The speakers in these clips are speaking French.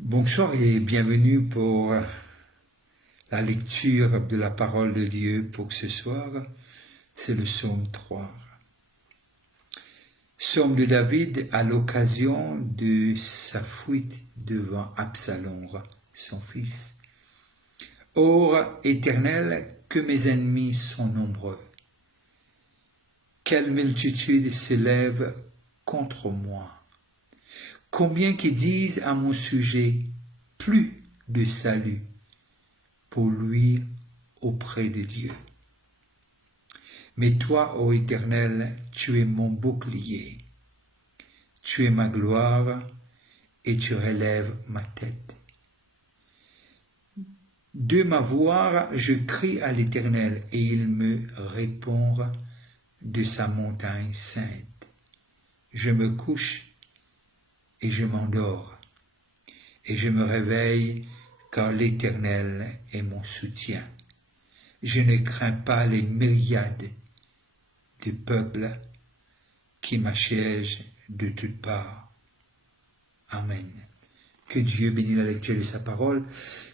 Bonsoir et bienvenue pour la lecture de la parole de Dieu pour ce soir. C'est le psaume 3. Psaume de David à l'occasion de sa fuite devant Absalom, son fils. Ô Éternel, que mes ennemis sont nombreux. Quelle multitude s'élève contre moi. Combien qui disent à mon sujet, plus de salut pour lui auprès de Dieu. Mais toi, ô Éternel, tu es mon bouclier, tu es ma gloire et tu relèves ma tête. De ma voix, je crie à l'Éternel et il me répond de sa montagne sainte. Je me couche et je m'endors, et je me réveille car l'Éternel est mon soutien. Je ne crains pas les myriades de peuples qui m'assiègent de toutes parts. Amen. Que Dieu bénisse la lecture de sa parole,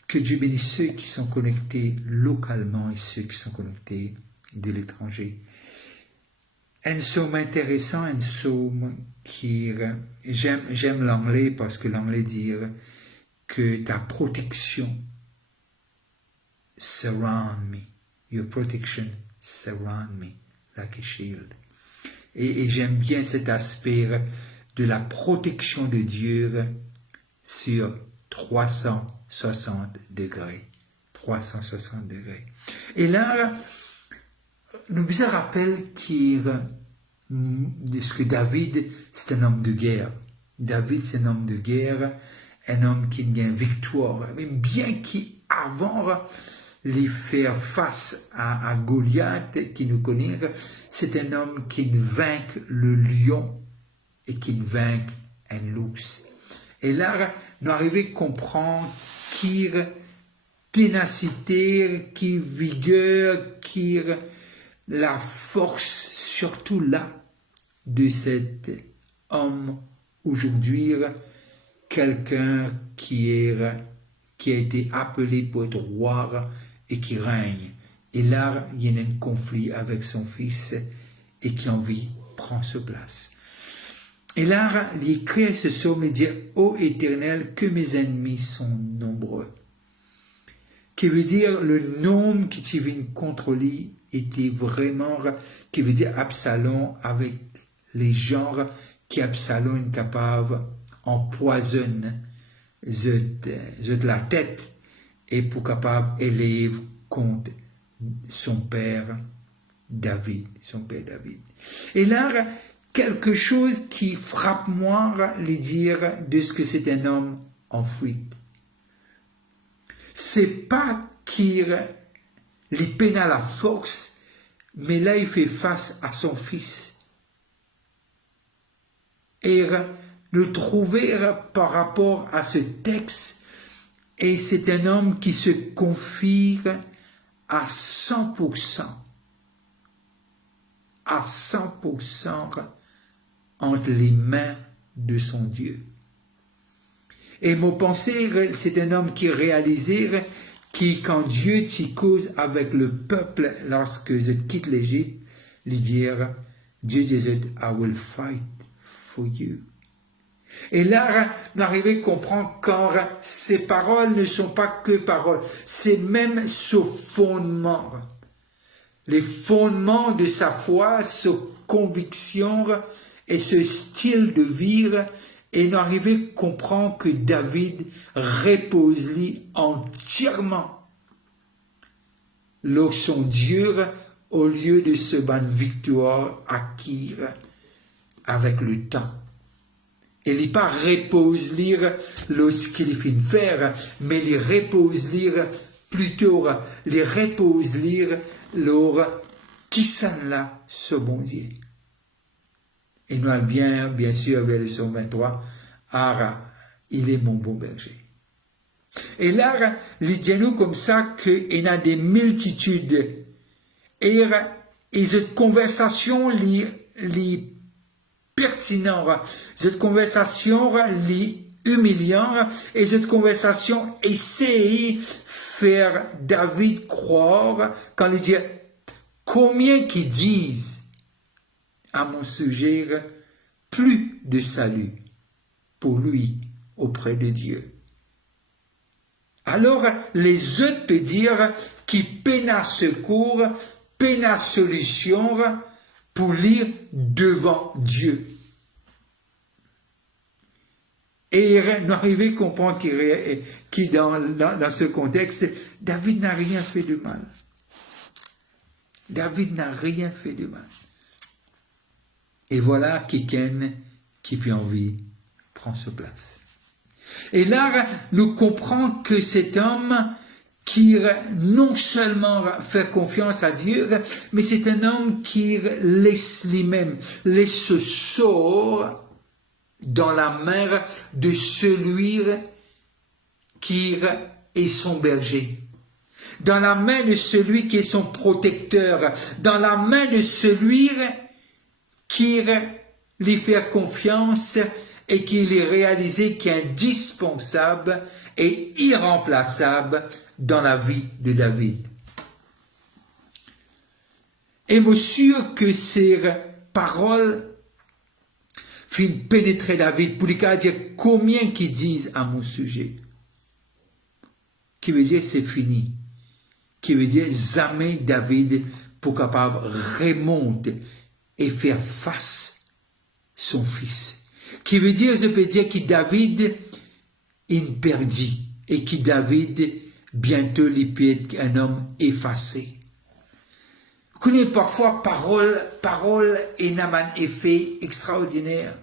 que Dieu bénisse ceux qui sont connectés localement et ceux qui sont connectés de l'étranger. Un psaume intéressant, un psaume qui... J'aime l'anglais parce que l'anglais dit que ta protection surround me. Your protection surround me like a shield. Et j'aime bien cet aspect de la protection de Dieu sur 360 degrés. 360 degrés. Et là, nous nous rappelle que David, c'est un homme de guerre. David, c'est un homme de guerre, un homme qui gagne victoire. Même bien qu'avant de faire face à Goliath, qui nous connaît, c'est un homme qui vainc le lion et qui vainc un l'ours. Et là, nous arrivons à comprendre qui ténacité, qui vigueur, qui la force, surtout là, de cet homme aujourd'hui, quelqu'un qui a été appelé pour être roi et qui règne. Et là, il y a un conflit avec son fils et qui envie prend sa place. Et là, il écrit ce psaume et dit « Ô Éternel, que mes ennemis sont nombreux ». Qui veut dire le nombre qui tu viens contre lui était vraiment, qui veut dire Absalom avec les gens qui Absalom est capable empoisonne la tête et pour capable élève contre son père David, Et là, quelque chose qui frappe moi, les dire de ce que c'est un homme en fuite. C'est pas qu'il peine à la force, mais là il fait face à son fils. Et nous trouver par rapport à ce texte, et c'est un homme qui se confie à 100%, entre les mains de son Dieu. Et mon pensée, c'est un homme qui réalisait qui, quand Dieu t'y cause avec le peuple, lorsque je quitte l'Égypte, lui dire, Dieu disait, I will fight for you. Et là, on arrive à comprendre quand ces paroles ne sont pas que paroles, c'est même ce fondement. Les fondements de sa foi, sa conviction et ce style de vie. Et nous arrivons à comprendre que David repose-lui entièrement son Dieu au lieu de ce bonne victoire acquise avec le temps. Il n'est pas repose-lui lorsqu'il finit faire, mais il repose-lui plutôt, il repose-lui lors qui s'en là ce bon Dieu. Et nous allons bien sûr, avec le psaume 23, il est mon bon berger. Et là, il dit nous comme ça qu'il y a des multitudes. Et cette conversation, les pertinente, cette conversation, humiliant, et cette conversation essaye de faire David croire, quand il dit, combien qui disent à mon sujet plus de salut pour lui auprès de Dieu. Alors, les autres peuvent dire qu'ils peinent à secours, peinent à solution pour lire devant Dieu. Et nous arrivons à comprendre qu'il dans ce contexte, David n'a rien fait de mal. David n'a rien fait de mal. Et voilà quelqu'un qui peut envie prend sa place. Et là, nous comprenons que cet homme qui non seulement fait confiance à Dieu, mais c'est un homme qui laisse lui-même, laisse ce sort dans la main de celui qui est son berger, dans la main de celui qui est son protecteur, dans la main de celui qui lui fait confiance et qui est réalisé qu'indispensable et irremplaçable dans la vie de David. Et je suis sûr que ces paroles finissent pénétrer David pour lui dire combien qu'ils disent à mon sujet. Qui veut dire c'est fini. Qui veut dire jamais David pour capable remonter et faire face son fils. Qui veut dire, je peux dire que David il perdit et que David bientôt il peut être un homme effacé. Vous connaissez parfois parole et un effet extraordinaire.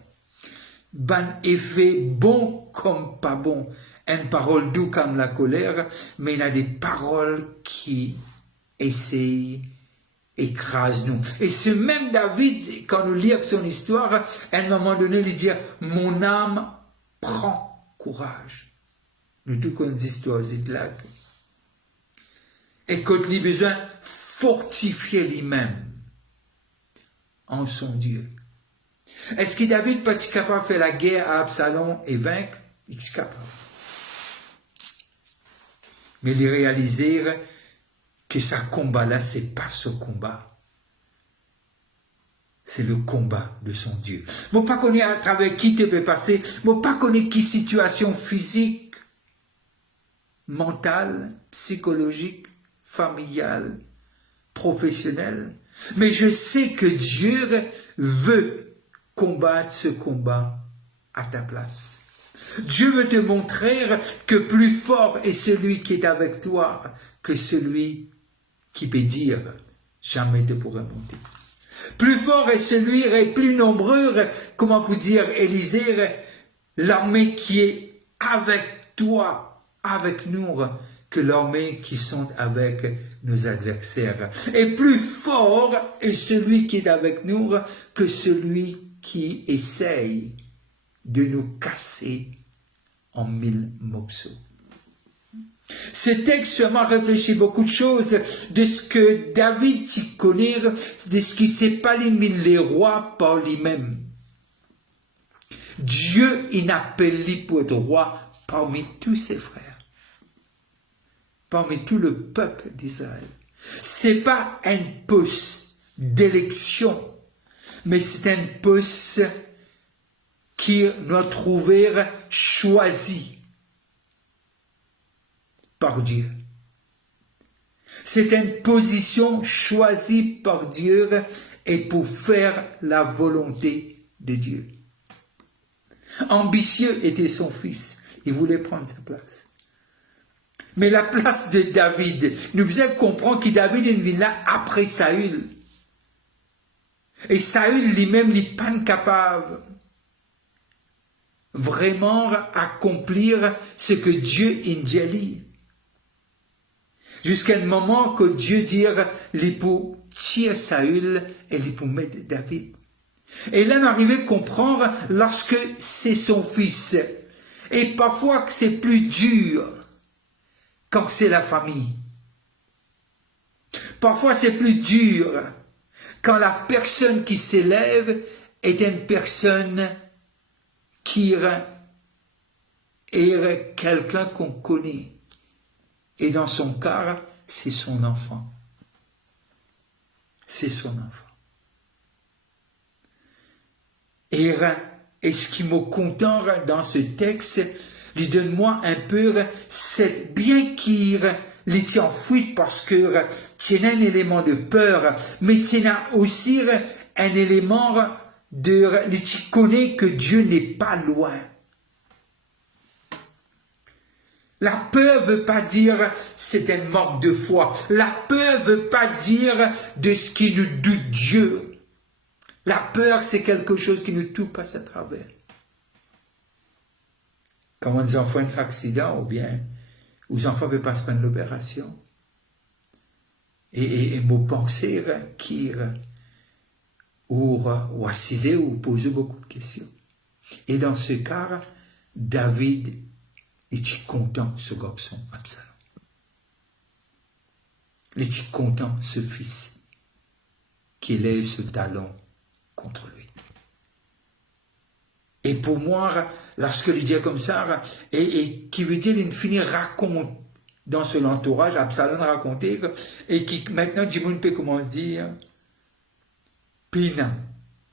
Un effet bon comme pas bon. Une parole douce comme la colère, mais il y a des paroles qui essayent écrase nous. Et c'est même David, quand nous lisons son histoire, à un moment donné, il dit, mon âme prend courage. Nous tous connaissons l'histoire de et quand il a besoin de fortifier lui-même en son Dieu. Est-ce que David peut être capable de faire la guerre à Absalom et vaincre? Il est capable. Mais il réaliser que ce combat-là, ce n'est pas ce combat. C'est le combat de son Dieu. Je ne sais pas connaître à travers qui tu peux passer. Je ne sais pas connaître qui situation physique, mentale, psychologique, familiale, professionnelle. Mais je sais que Dieu veut combattre ce combat à ta place. Dieu veut te montrer que plus fort est celui qui est avec toi que celui qui peut dire jamais te pourrai monter. Plus fort est celui et plus nombreux, comment vous dire, Élisée, l'armée qui est avec toi, avec nous, que l'armée qui sont avec nos adversaires. Et plus fort est celui qui est avec nous que celui qui essaye de nous casser en 1000 morceaux. Ce texte m'a réfléchi beaucoup de choses, de ce que David connaît, de ce qui s'est pas les rois par lui-même. Dieu, il appelle lui pour être roi parmi tous ses frères, parmi tout le peuple d'Israël. C'est pas un poste d'élection, mais c'est un poste qui doit trouver choisi par Dieu. C'est une position choisie par Dieu et pour faire la volonté de Dieu. Ambitieux était son fils. Il voulait prendre sa place. Mais la place de David, nous devons comprendre que David est venu là après Saül. Et Saül lui-même n'est pas capable vraiment accomplir ce que Dieu indique. Jusqu'à un moment que Dieu dit, il pour tirer Saül et il pour mettre David. Et là, on arrive à comprendre lorsque c'est son fils. Et parfois que c'est plus dur quand c'est la famille. Parfois c'est plus dur quand la personne qui s'élève est une personne qui est quelqu'un qu'on connaît. Et dans son cas, c'est son enfant. C'est son enfant. Et ce qui me content dans ce texte, lui donne-moi un peu, c'est bien qu'il l'était en fuite parce que c'est un élément de peur, mais c'est aussi un élément de, tu connais que Dieu n'est pas loin. La peur veut pas dire c'est un manque de foi. La peur veut pas dire de ce qui nous doute Dieu. La peur, c'est quelque chose qui nous tout passe à travers. Quand les enfants font un accident, ou bien, les enfants ne peuvent pas se prendre l'opération. Et me penser qui ou assiser ou poser beaucoup de questions. Et dans ce cas, David était content, ce garçon, Absalom. Il était content, ce fils, qui lève ce talon contre lui. Et pour moi, lorsque il dit comme ça, et qui veut dire, il finit raconte dans son entourage, Absalom racontait, et qui maintenant, du monde peut comment dire, Pina,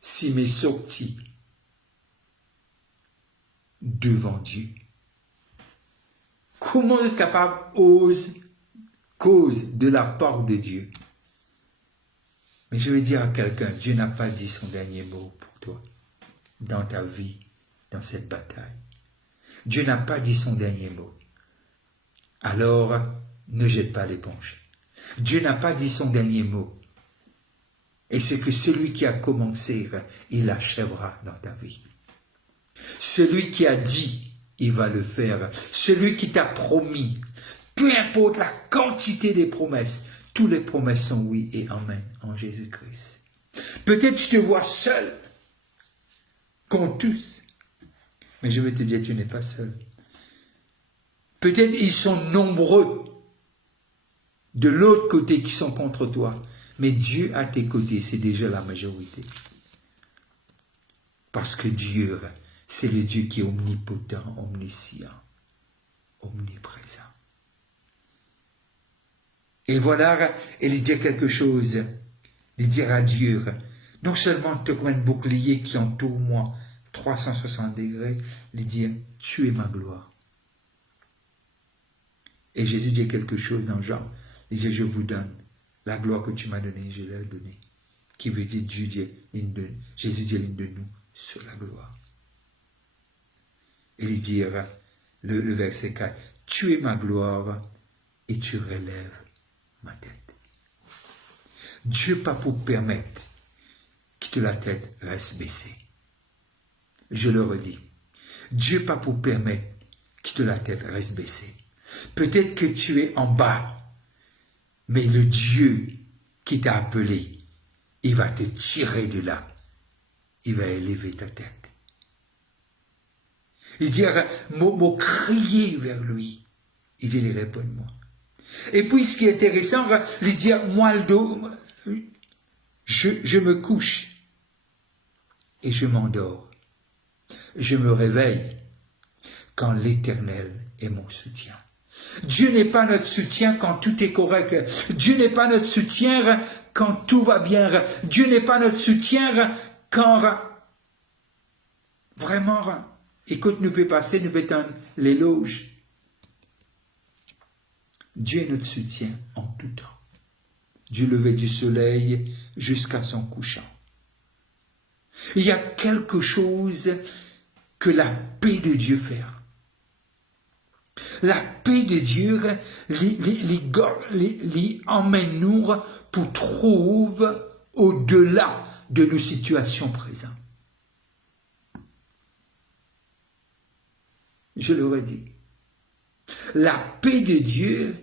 si m'est sorti devant Dieu. Comment être capable cause de la part de Dieu? Mais je vais dire à quelqu'un, Dieu n'a pas dit son dernier mot pour toi, dans ta vie, dans cette bataille. Dieu n'a pas dit son dernier mot. Alors, ne jette pas l'éponge. Dieu n'a pas dit son dernier mot. Et c'est que celui qui a commencé, il achèvera dans ta vie. Celui qui a dit, il va le faire. Celui qui t'a promis, peu importe la quantité des promesses, toutes les promesses sont oui et amen en Jésus-Christ. Peut-être tu te vois seul, comme tous, mais je vais te dire, tu n'es pas seul. Peut-être ils sont nombreux de l'autre côté qui sont contre toi, mais Dieu à tes côtés, c'est déjà la majorité. Parce que Dieu, c'est le Dieu qui est omnipotent, omniscient, omniprésent. Et voilà, il dit quelque chose, il dit à Dieu, non seulement te comme un bouclier qui entoure moi, 360 degrés, il dit, tu es ma gloire. Et Jésus dit quelque chose dans Jean, il dit, je vous donne la gloire que tu m'as donnée, je l'ai donnée. Qui veut dire, Jésus dit l'une de nous sur la gloire. Et il dit, le verset 4, tu es ma gloire et tu relèves ma tête. Dieu pas pour permettre que la tête reste baissée. Je le redis. Dieu pas pour permettre que la tête reste baissée. Peut-être que tu es en bas, mais le Dieu qui t'a appelé, il va te tirer de là. Il va élever ta tête. Il dit, m'a crier vers lui. Il dit, réponds-moi. Et puis, ce qui est intéressant, il dit, moi, le dos, je me couche et je m'endors. Je me réveille quand l'Éternel est mon soutien. Dieu n'est pas notre soutien quand tout est correct. Dieu n'est pas notre soutien quand tout va bien. Dieu n'est pas notre soutien quand vraiment, écoute, nous peut passer, nous peut être l'éloge. Dieu est notre soutien en tout temps. Du lever du soleil jusqu'à son couchant. Il y a quelque chose que la paix de Dieu fait. La paix de Dieu les emmène nous pour trouver au-delà de nos situations présentes. Je le redis. La paix de Dieu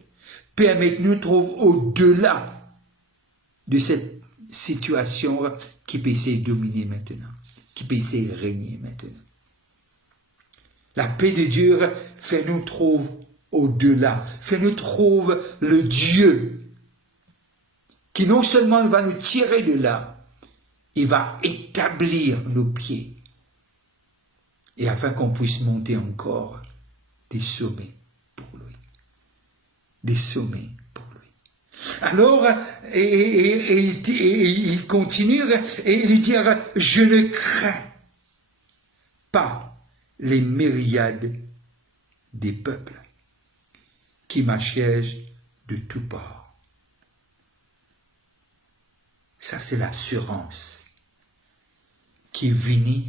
permet de nous trouver au-delà de cette situation qui peut essayer de dominer maintenant, qui peut essayer de régner maintenant. La paix de Dieu fait nous trouver au-delà, fait nous trouver le Dieu qui non seulement va nous tirer de là, il va établir nos pieds. Et afin qu'on puisse monter encore des sommets pour lui. Des sommets pour lui. Alors, il continue et il dit, je ne crains pas les myriades des peuples qui m'assiègent de tous bords. Ça, c'est l'assurance qui vient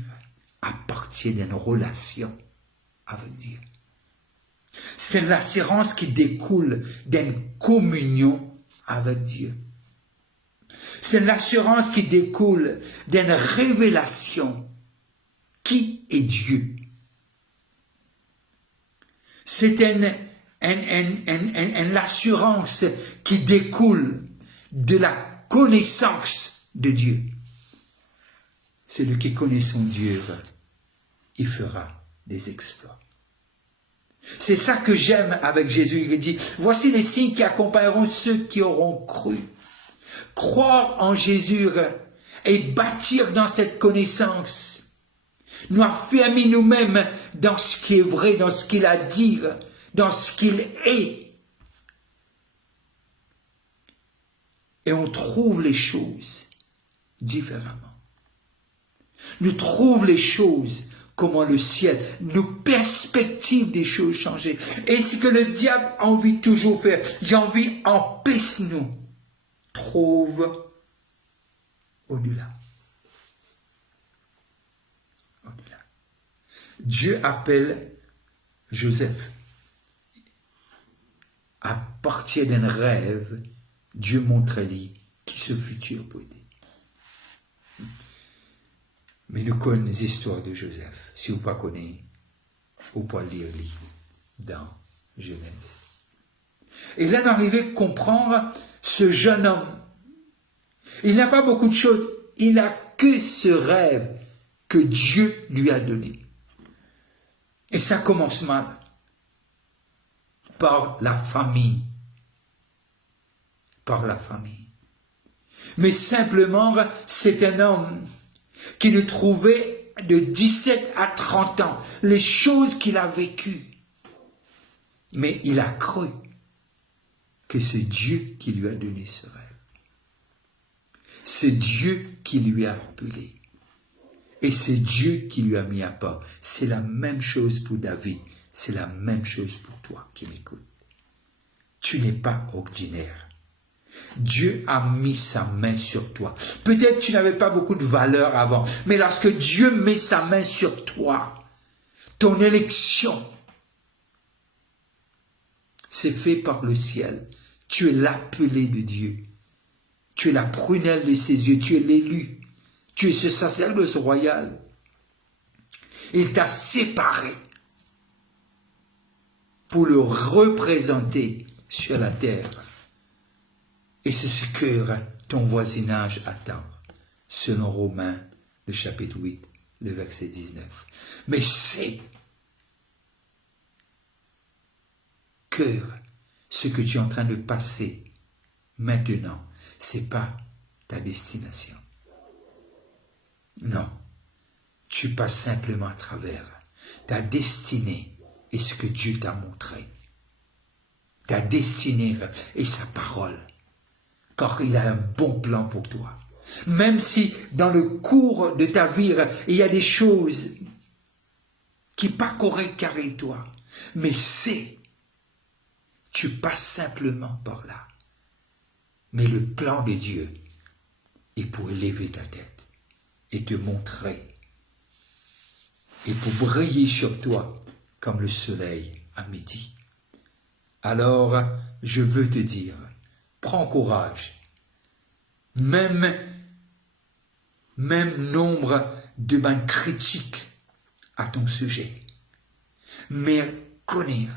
à partir d'une relation avec Dieu. C'est l'assurance qui découle d'une communion avec Dieu. C'est l'assurance qui découle d'une révélation qui est Dieu. C'est l'assurance qui découle de la connaissance de Dieu. Celui qui connaît son Dieu, il fera des exploits. C'est ça que j'aime avec Jésus. Il dit, voici les signes qui accompagneront ceux qui auront cru. Croire en Jésus et bâtir dans cette connaissance. Nous affirmer nous-mêmes dans ce qui est vrai, dans ce qu'il a dit, dans ce qu'il est. Et on trouve les choses différemment. Nous trouvons les choses comment le ciel, nos perspectives des choses changer. Et ce que le diable a envie de toujours faire, il a envie empêche-nous, trouve au-delà. Au-delà. Dieu appelle Joseph. À partir d'un rêve, Dieu montre-lui qui ce futur peut être. Mais nous connaissons les histoires de Joseph. Si vous ne connaissez pas, vous pouvez lire dans Genèse. Et là, on arrive à comprendre ce jeune homme. Il n'a pas beaucoup de choses. Il n'a que ce rêve que Dieu lui a donné. Et ça commence mal. Par la famille. Par la famille. Mais simplement, c'est un homme qui le trouvait de 17 à 30 ans, les choses qu'il a vécues. Mais il a cru que c'est Dieu qui lui a donné ce rêve. C'est Dieu qui lui a appelé. Et c'est Dieu qui lui a mis à part. C'est la même chose pour David. C'est la même chose pour toi qui m'écoutes. Tu n'es pas ordinaire. Dieu a mis sa main sur toi. Peut-être tu n'avais pas beaucoup de valeur avant, mais lorsque Dieu met sa main sur toi, ton élection, c'est fait par le ciel. Tu es l'appelé de Dieu. Tu es la prunelle de ses yeux. Tu es l'élu. Tu es ce sacerdoce royal. Il t'a séparé pour le représenter sur la terre. Et c'est ce que ton voisinage attend, selon Romains, le chapitre 8, le verset 19. Mais c'est que ce que tu es en train de passer maintenant, c'est pas ta destination. Non, tu passes simplement à travers ta destinée et ce que Dieu t'a montré. Ta destinée et sa parole. Car il a un bon plan pour toi. Même si dans le cours de ta vie, il y a des choses qui ne sont pas correctes avec toi, mais tu passes simplement par là. Mais le plan de Dieu est pour élever ta tête et te montrer et pour briller sur toi comme le soleil à midi. Alors, je veux te dire, prends courage. Même nombre de bonnes critiques à ton sujet. Mais connaître,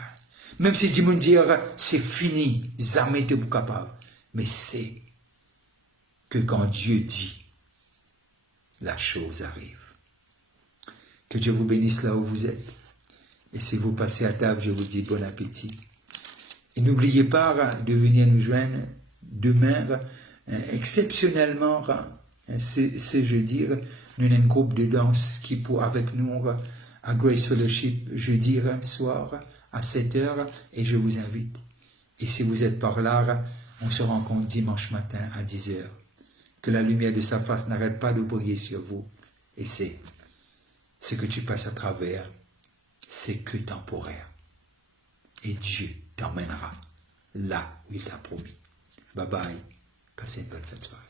même si tu me dire c'est fini, jamais tu es capable. Mais c'est que quand Dieu dit, la chose arrive. Que Dieu vous bénisse là où vous êtes. Et si vous passez à table, je vous dis bon appétit. Et n'oubliez pas de venir nous joindre demain, exceptionnellement, ce jeudi, nous avons un groupe de danse qui pour avec nous à Grace Fellowship jeudi soir à 7h et je vous invite. Et si vous êtes par là, on se rencontre dimanche matin à 10h. Que la lumière de sa face n'arrête pas de briller sur vous. Et c'est ce que tu passes à travers, c'est que temporaire. Et Dieu t'emmènera là où il t'a promis. Bye bye. Passez une bonne fin de soirée.